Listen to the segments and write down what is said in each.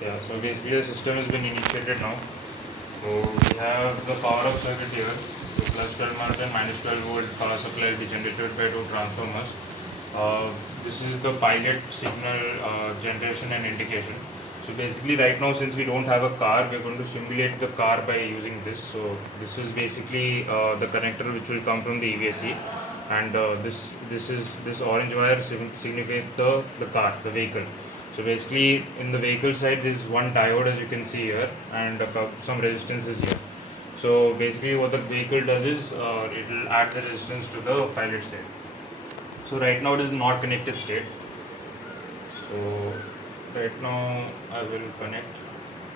Yeah, so basically the system has been initiated now. So we have the power up circuit here. So plus 12 volt and minus 12 volt power supply will be generated by two transformers. This is the pilot signal generation and indication. So basically right now, since we don't have a car, we're going to simulate the car by using this. So this is basically the connector which will come from the EVSE, and this orange wire signifies the car, the vehicle. So basically in the vehicle side there is one diode, as you can see here, and some resistance is here. So basically what the vehicle does is it will add the resistance to the pilot side. So right now it is not connected state. So right now I will connect.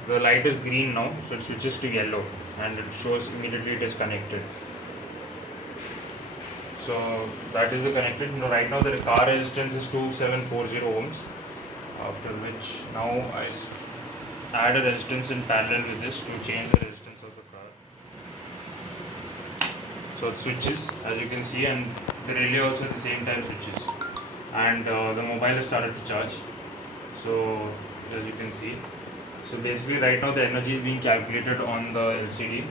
The light is green now, so it switches to yellow and it shows immediately it is connected. So that is the connected. Right now the car resistance is 2740 ohms. After which now I add a resistance in parallel with this to change the resistance of the car. So it switches, as you can see, and the relay also at the same time switches, and the mobile has started to charge. So as you can see, so basically right now the energy is being calculated on the LCD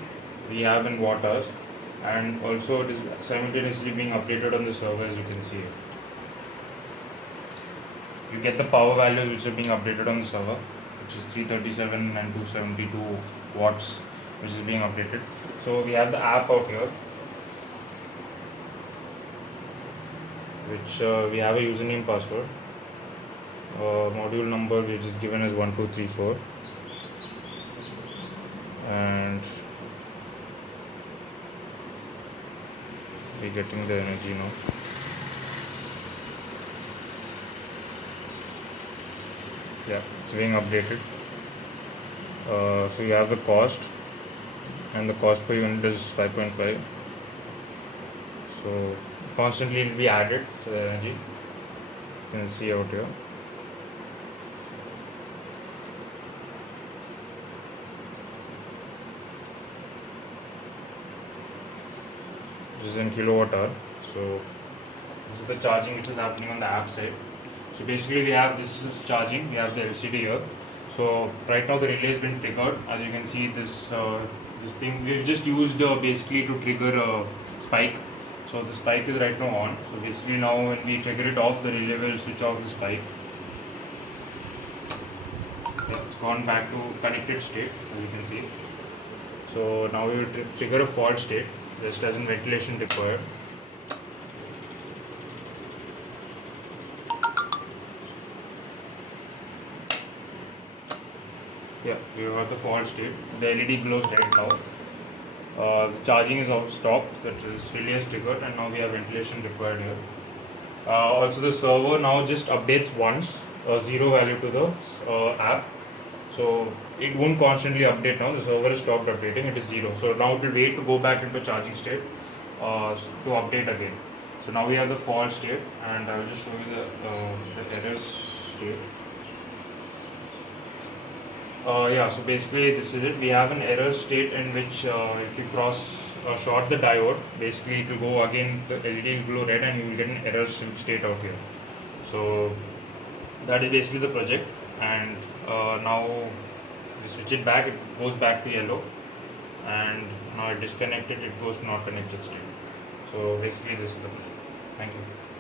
we have in watt hours, and also it is simultaneously being updated on the server, as you can see here. You get the power values which are being updated on the server, which is 337 and 272 watts, which is being updated. So we have the app out here, which we have a username, password, module number which is given as 1234, and we're getting the energy now. Yeah, it's being updated. So you have the cost, and the cost per unit is 5.5. So constantly it will be added, so the energy you can see out here. This is in kilowatt hour. So this is the charging which is happening on the app side. So basically we have this is charging, we have the LCD here. So right now the relay has been triggered. As you can see, this thing we've just used basically to trigger a spike. So the spike is right now on. So basically now when we trigger it off, the relay will switch off the spike. Yeah, it's gone back to connected state, as you can see. So now we will trigger a fault state, just as in ventilation required. Yeah, we have the fault state. The LED glows red now. The charging is stopped, that is relay is triggered, and now we have ventilation required here. Also the server now just updates once, zero value to the app. So it won't constantly update now, the server has stopped updating, it is zero. So now it will wait to go back into charging state to update again. So now we have the fault state, and I will just show you the error state. Yeah, so basically this is it. We have an error state in which if you short the diode, basically it will go again, the LED will glow red and you will get an error state out here. So that is basically the project, and now we switch it back, it goes back to yellow, and now I disconnect it, it goes to not connected state. So basically this is the project. Thank you.